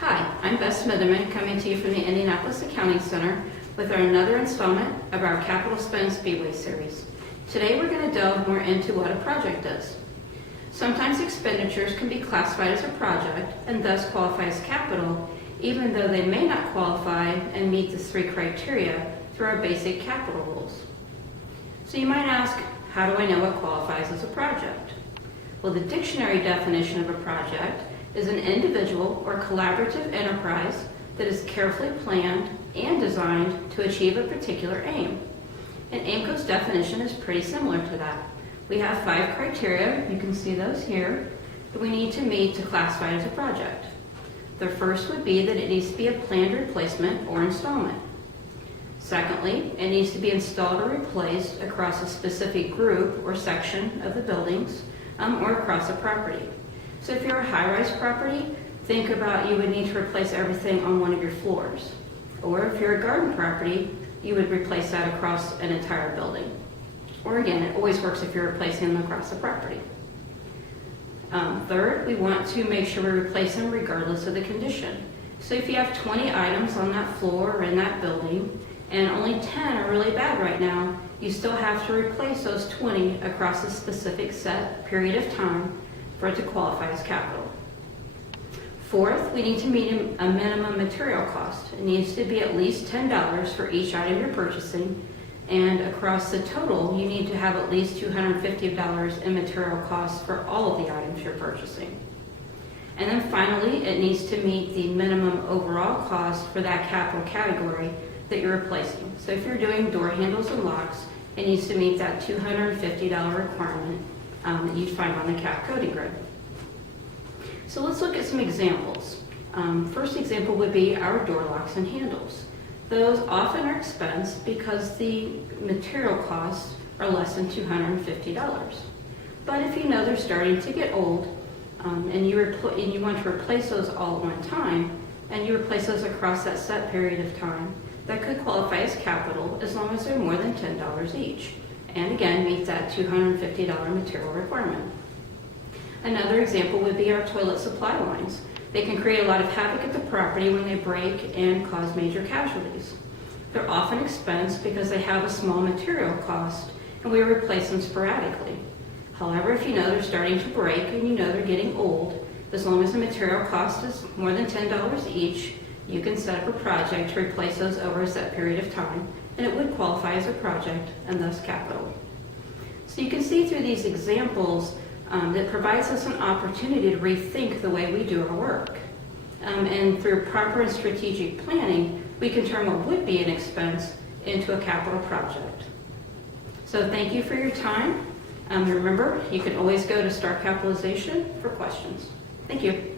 Hi, I'm Beth Smitherman coming to you from the Indianapolis Accounting Center with another installment of our Capital Spend Speedway series. Today we're going to delve more into what a project is. Sometimes expenditures can be classified as a project and thus qualify as capital, even though they may not qualify and meet the three criteria through our basic capital rules. So you might ask, how do I know what qualifies as a project? Well, the dictionary definition of a project is an individual or collaborative enterprise that is carefully planned and designed to achieve a particular aim. And AIMCO's definition is pretty similar to that. We have 5 criteria, you can see those here, that we need to meet to classify it as a project. The first would be that it needs to be a planned replacement or installment. Secondly, it needs to be installed or replaced across a specific group or section of the buildings or across a property. So if you're a high-rise property, think about you would need to replace everything on one of your floors. Or if you're a garden property, you would replace that across an entire building. Or again, it always works if you're replacing them across the property. Third, we want to make sure we replace them regardless of the condition. So if you have 20 items on that floor or in that building, and only 10 are really bad right now, you still have to replace those 20 across a specific set period of time for it to qualify as capital. Fourth, we need to meet a minimum material cost. It needs to be at least $10 for each item you're purchasing, and across the total, you need to have at least $250 in material costs for all of the items you're purchasing. And then finally, it needs to meet the minimum overall cost for that capital category that you're replacing. So if you're doing door handles and locks, it needs to meet that $250 requirement that you'd find on the cap coding grid. So let's look at some examples. First example would be our door locks and handles. Those often are expensed because the material costs are less than $250. But if you know they're starting to get old and you want to replace those all at one time, and you replace those across that set period of time, that could qualify as capital as long as they're more than $10 each. And again, meet that $250 material requirement. Another example would be our toilet supply lines. They can create a lot of havoc at the property when they break and cause major casualties. They're often expensed because they have a small material cost and we replace them sporadically. However, if you know they're starting to break and you know they're getting old, as long as the material cost is more than $10 each, you can set up a project to replace those over a set period of time, and it would qualify as a project and thus capital. So you can see through these examples that provides us an opportunity to rethink the way we do our work. And through proper and strategic planning, we can turn what would be an expense into a capital project. So thank you for your time. Remember, you can always go to Start Capitalization for questions. Thank you.